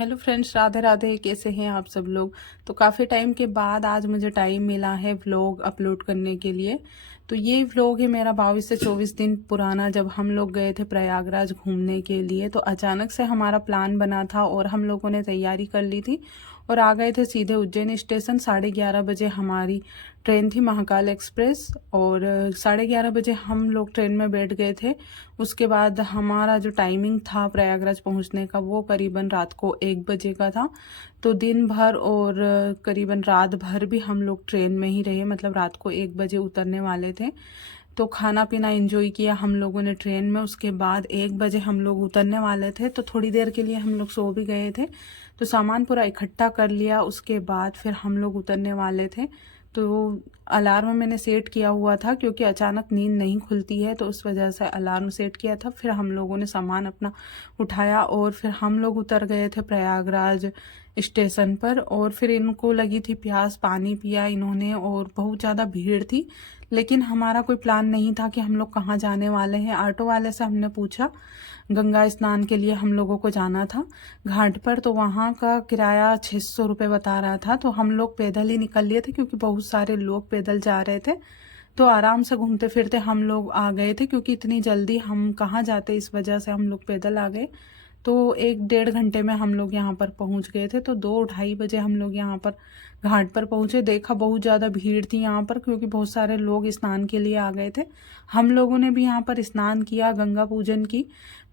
Hello friends, Radhe Radhe. कैसे हैं आप सब लोग। तो काफ़ी टाइम के बाद आज मुझे टाइम मिला है व्लॉग अपलोड करने के लिए। तो ये व्लॉग है मेरा 22 से 24 दिन पुराना, जब हम लोग गए थे प्रयागराज घूमने के लिए। तो अचानक से हमारा प्लान बना था और हम लोगों ने तैयारी कर ली थी और आ गए थे सीधे उज्जैन स्टेशन। 11:30 बजे हमारी ट्रेन थी, महाकाल एक्सप्रेस। और 11:30 बजे हम लोग ट्रेन में बैठ गए थे। उसके बाद हमारा जो टाइमिंग था प्रयागराज पहुंचने का, वो करीबन रात को 1 बजे का था। तो दिन भर और करीबन रात भर भी हम लोग ट्रेन में ही रहे, मतलब रात को 1 बजे उतरने वाले थे। तो खाना पीना एंजॉय किया हम लोगों ने ट्रेन में। उसके बाद 1 बजे हम लोग उतरने वाले थे, तो थोड़ी देर के लिए हम लोग सो भी गए थे। तो सामान पूरा इकट्ठा कर लिया, उसके बाद फिर हम लोग उतरने वाले थे। तो अलार्म मैंने सेट किया हुआ था, क्योंकि अचानक नींद नहीं खुलती है, तो उस वजह से अलार्म सेट किया था। फिर हम लोगों ने सामान अपना उठाया और फिर हम लोग उतर गए थे प्रयागराज स्टेशन पर। और फिर इनको लगी थी प्यास, पानी पिया इन्होंने और बहुत ज़्यादा भीड़ थी। लेकिन हमारा कोई प्लान नहीं था कि हम लोग कहाँ जाने वाले हैं। ऑटो वाले से हमने पूछा, गंगा स्नान के लिए हम लोगों को जाना था घाट पर। तो वहाँ का किराया 600 रुपये बता रहा था। तो हम लोग पैदल ही निकल लिए थे, क्योंकि बहुत सारे लोग पैदल जा रहे थे। तो आराम से घूमते फिरते हम लोग आ गए थे, क्योंकि इतनी जल्दी हम कहाँ जाते, इस वजह से हम लोग पैदल आ गए। तो 1 डेढ़ घंटे में हम लोग यहाँ पर पहुँच गए थे। तो 2 ढाई बजे हम लोग यहाँ पर घाट पर पहुँचे। देखा बहुत ज़्यादा भीड़ थी यहाँ पर, क्योंकि बहुत सारे लोग स्नान के लिए आ गए थे। हम लोगों ने भी यहाँ पर स्नान किया, गंगा पूजन की।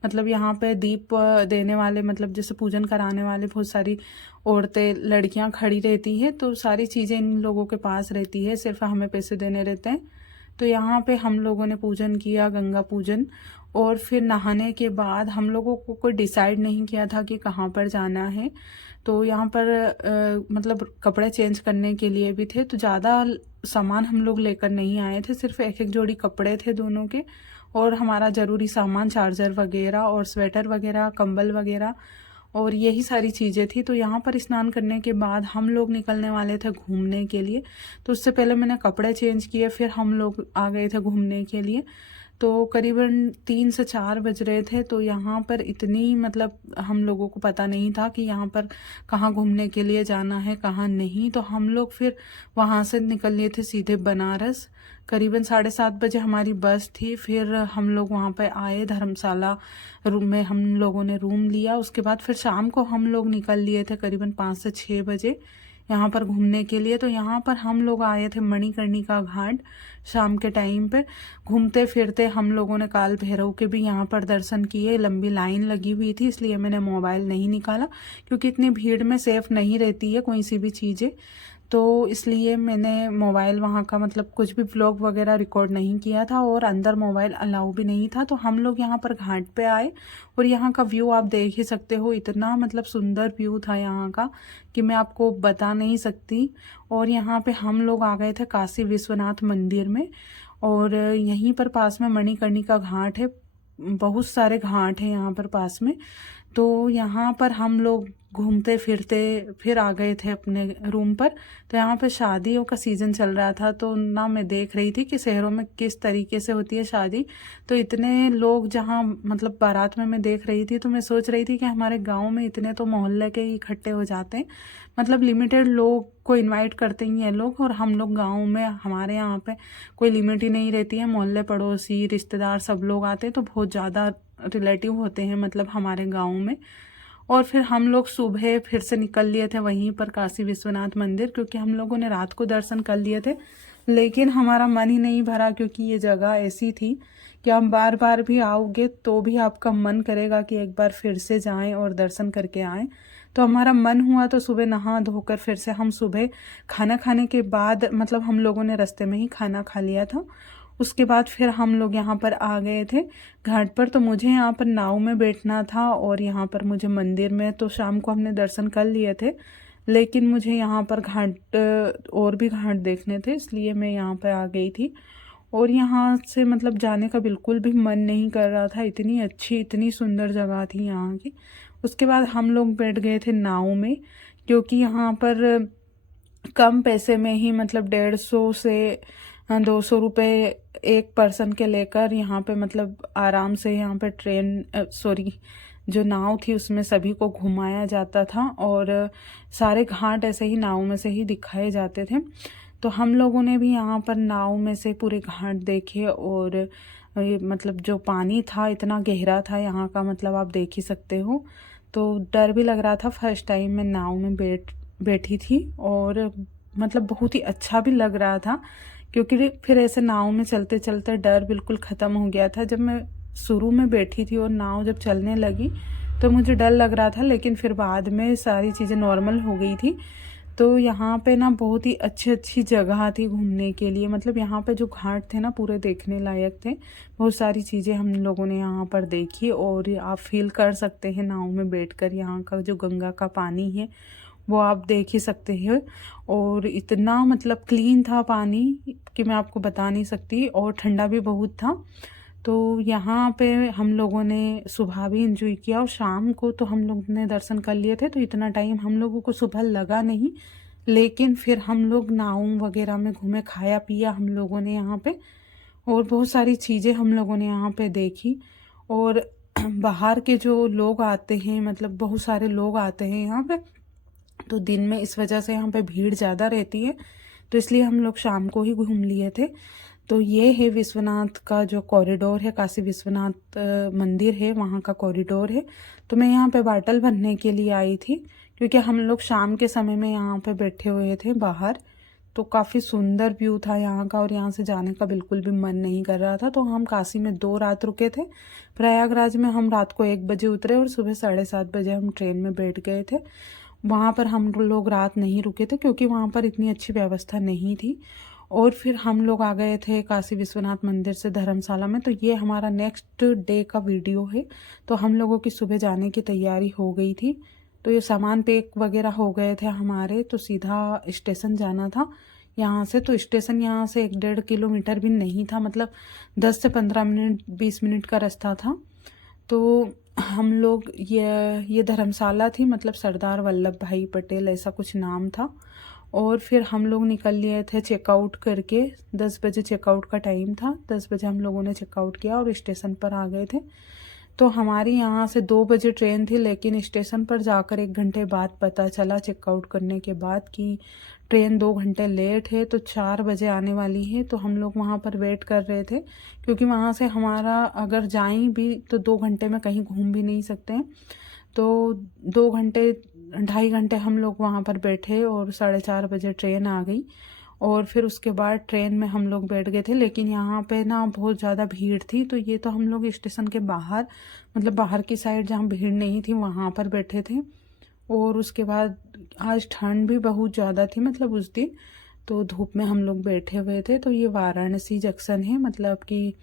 मतलब यहाँ पे दीप देने वाले, मतलब जैसे पूजन कराने वाले बहुत सारी औरतें लड़कियाँ खड़ी रहती है। तो सारी चीज़ें इन लोगों के पास रहती है, सिर्फ हमें पैसे देने रहते हैं। तो यहाँ पे हम लोगों ने पूजन किया, गंगा पूजन। और फिर नहाने के बाद हम लोगों को कोई डिसाइड नहीं किया था कि कहाँ पर जाना है। तो यहाँ पर मतलब कपड़े चेंज करने के लिए भी थे। तो ज़्यादा सामान हम लोग लेकर नहीं आए थे, सिर्फ एक एक जोड़ी कपड़े थे दोनों के। और हमारा ज़रूरी सामान, चार्जर वगैरह और स्वेटर वगैरह, कंबल वगैरह, और यही सारी चीज़ें थी। तो यहाँ पर स्नान करने के बाद हम लोग निकलने वाले थे घूमने के लिए। तो उससे पहले मैंने कपड़े चेंज किए, फिर हम लोग आ गए थे घूमने के लिए। तो करीबन 3 से 4 बज रहे थे। तो यहाँ पर इतनी, मतलब हम लोगों को पता नहीं था कि यहाँ पर कहाँ घूमने के लिए जाना है, कहाँ नहीं। तो हम लोग फिर वहाँ से निकल लिए थे सीधे बनारस। करीबन 7:30 बजे हमारी बस थी। फिर हम लोग वहाँ पे आए, धर्मशाला रूम में हम लोगों ने रूम लिया। उसके बाद फिर शाम को हम लोग निकल लिए थे करीबन 5 से 6 बजे यहाँ पर घूमने के लिए। तो यहाँ पर हम लोग आए थे मणिकर्णिका घाट शाम के टाइम पे। घूमते फिरते हम लोगों ने काल भैरव के भी यहाँ पर दर्शन किए। लंबी लाइन लगी हुई थी, इसलिए मैंने मोबाइल नहीं निकाला, क्योंकि इतनी भीड़ में सेफ नहीं रहती है कोई सी भी चीज़ें। तो इसलिए मैंने मोबाइल वहाँ का, मतलब कुछ भी व्लॉग वगैरह रिकॉर्ड नहीं किया था, और अंदर मोबाइल अलाउ भी नहीं था। तो हम लोग यहाँ पर घाट पे आए और यहाँ का व्यू आप देख ही सकते हो। इतना मतलब सुंदर व्यू था यहाँ का कि मैं आपको बता नहीं सकती। और यहाँ पे हम लोग आ गए थे काशी विश्वनाथ मंदिर में। और यहीं पर पास में मणिकर्णिका घाट है, बहुत सारे घाट हैं यहाँ पर पास में। तो यहाँ पर हम लोग घूमते फिरते फिर आ गए थे अपने रूम पर। तो यहाँ पे शादियों का सीज़न चल रहा था। तो ना मैं देख रही थी कि शहरों में किस तरीके से होती है शादी। तो इतने लोग जहाँ, मतलब बारात में मैं देख रही थी, तो मैं सोच रही थी कि हमारे गांव में इतने तो मोहल्ले के ही इकट्ठे हो जाते हैं, मतलब लिमिटेड लोग को इनवाइट करते ही हैं लोग। और हम लोग गाँव में, हमारे यहाँ पे कोई लिमिट ही नहीं रहती है, मोहल्ले पड़ोसी रिश्तेदार सब लोग आते हैं। तो बहुत ज़्यादा रिलेटिव होते हैं, मतलब हमारे गाँव में। और फिर हम लोग सुबह फिर से निकल लिए थे वहीं पर काशी विश्वनाथ मंदिर, क्योंकि हम लोगों ने रात को दर्शन कर लिए थे। लेकिन हमारा मन ही नहीं भरा, क्योंकि ये जगह ऐसी थी कि हम बार बार भी आओगे तो भी आपका मन करेगा कि एक बार फिर से जाएं और दर्शन करके आएं। तो हमारा मन हुआ, तो सुबह नहा धोकर फिर से हम सुबह खाना खाने के बाद, मतलब हम लोगों ने रास्ते में ही खाना खा लिया था। उसके बाद फिर हम लोग यहाँ पर आ गए थे घाट पर। तो मुझे यहाँ पर नाव में बैठना था, और यहाँ पर मुझे मंदिर में, तो शाम को हमने दर्शन कर लिए थे। लेकिन मुझे यहाँ पर घाट, और भी घाट देखने थे, इसलिए मैं यहाँ पर आ गई थी। और यहाँ से मतलब जाने का बिल्कुल भी मन नहीं कर रहा था, इतनी अच्छी, इतनी सुंदर जगह थी यहाँ की। उसके बाद हम लोग बैठ गए थे नाव में, क्योंकि यहाँ पर कम पैसे में ही, मतलब 150 से 200 रुपये एक पर्सन के लेकर यहाँ पे, मतलब आराम से यहाँ पे ट्रेन, सॉरी, जो नाव थी उसमें सभी को घुमाया जाता था और सारे घाट ऐसे ही नाव में से ही दिखाए जाते थे। तो हम लोगों ने भी यहाँ पर नाव में से पूरे घाट देखे और मतलब जो पानी था इतना गहरा था यहाँ का, मतलब आप देख ही सकते हो। तो डर भी लग रहा था, फर्स्ट टाइम मैं नाव में बैठी थी और मतलब बहुत ही अच्छा भी लग रहा था, क्योंकि फिर ऐसे नाव में चलते चलते डर बिल्कुल ख़त्म हो गया था। जब मैं शुरू में बैठी थी और नाव जब चलने लगी तो मुझे डर लग रहा था, लेकिन फिर बाद में सारी चीज़ें नॉर्मल हो गई थी। तो यहाँ पे ना बहुत ही अच्छी अच्छी जगह थी घूमने के लिए, मतलब यहाँ पे जो घाट थे ना पूरे देखने लायक थे। बहुत सारी चीज़ें हम लोगों ने यहाँ पर देखी और आप फील कर सकते हैं नाव में बैठकर यहाँ का जो गंगा का पानी है वो आप देख ही सकते हैं। और इतना मतलब क्लीन था पानी कि मैं आपको बता नहीं सकती, और ठंडा भी बहुत था। तो यहाँ पे हम लोगों ने सुबह भी एंजॉय किया और शाम को तो हम लोग ने दर्शन कर लिए थे, तो इतना टाइम हम लोगों को सुबह लगा नहीं। लेकिन फिर हम लोग नाव वगैरह में घूमे, खाया पिया हम लोगों ने यहाँ पे, और बहुत सारी चीज़ें हम लोगों ने यहाँ पे देखी। और बाहर के जो लोग आते हैं, मतलब बहुत सारे लोग आते हैं यहाँ पे, तो दिन में इस वजह से यहाँ पे भीड़ ज़्यादा रहती है, तो इसलिए हम लोग शाम को ही घूम लिए थे। तो ये है विश्वनाथ का जो कॉरिडोर है, काशी विश्वनाथ मंदिर है वहाँ का कॉरिडोर है। तो मैं यहाँ पे बाटल भरने के लिए आई थी, क्योंकि हम लोग शाम के समय में यहाँ पे बैठे हुए थे बाहर। तो काफ़ी सुंदर व्यू था यहाँ का और यहाँ से जाने का बिल्कुल भी मन नहीं कर रहा था। तो हम काशी में 2 रात रुके थे। प्रयागराज में हम रात को 1 बजे उतरे और सुबह 7:30 बजे हम ट्रेन में बैठ गए थे। वहाँ पर हम लोग रात नहीं रुके थे, क्योंकि वहाँ पर इतनी अच्छी व्यवस्था नहीं थी। और फिर हम लोग आ गए थे काशी विश्वनाथ मंदिर से धर्मशाला में। तो ये हमारा नेक्स्ट डे का वीडियो है। तो हम लोगों की सुबह जाने की तैयारी हो गई थी, तो ये सामान पैक वगैरह हो गए थे हमारे, तो सीधा स्टेशन जाना था यहाँ से। तो स्टेशन यहाँ से 1-1.5 किलोमीटर भी नहीं था, मतलब 10 से 15 मिनट 20 मिनट का रास्ता था। तो हम लोग ये धर्मशाला थी, मतलब सरदार वल्लभ भाई पटेल ऐसा कुछ नाम था। और फिर हम लोग निकल लिए थे चेकआउट करके, 10 बजे चेकआउट का टाइम था। 10 बजे हम लोगों ने चेकआउट किया और स्टेशन पर आ गए थे। तो हमारी यहाँ से 2 बजे ट्रेन थी, लेकिन स्टेशन पर जाकर 1 घंटे बाद पता चला चेकआउट करने के बाद कि ट्रेन 2 घंटे लेट है, तो 4 बजे आने वाली है। तो हम लोग वहाँ पर वेट कर रहे थे, क्योंकि वहाँ से हमारा अगर जाएं भी तो 2 घंटे में कहीं घूम भी नहीं सकते हैं। तो 2 घंटे 2.5 घंटे हम लोग वहाँ पर बैठे और 4:30 बजे ट्रेन आ गई। और फिर उसके बाद ट्रेन में हम लोग बैठ गए थे, लेकिन यहाँ पे ना बहुत ज़्यादा भीड़ थी। तो ये तो हम लोग स्टेशन के बाहर, मतलब बाहर की साइड जहाँ भीड़ नहीं थी वहाँ पर बैठे थे। और उसके बाद आज ठंड भी बहुत ज़्यादा थी, मतलब उस दिन तो धूप में हम लोग बैठे हुए थे। तो ये वाराणसी जंक्शन है, मतलब कि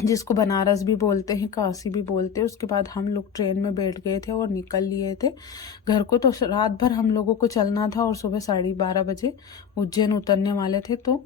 जिसको बनारस भी बोलते हैं, काशी भी बोलते हैं। उसके बाद हम लोग ट्रेन में बैठ गए थे और निकल लिए थे घर को। तो रात भर हम लोगों को चलना था और सुबह 12:30 बजे उज्जैन उतरने वाले थे। तो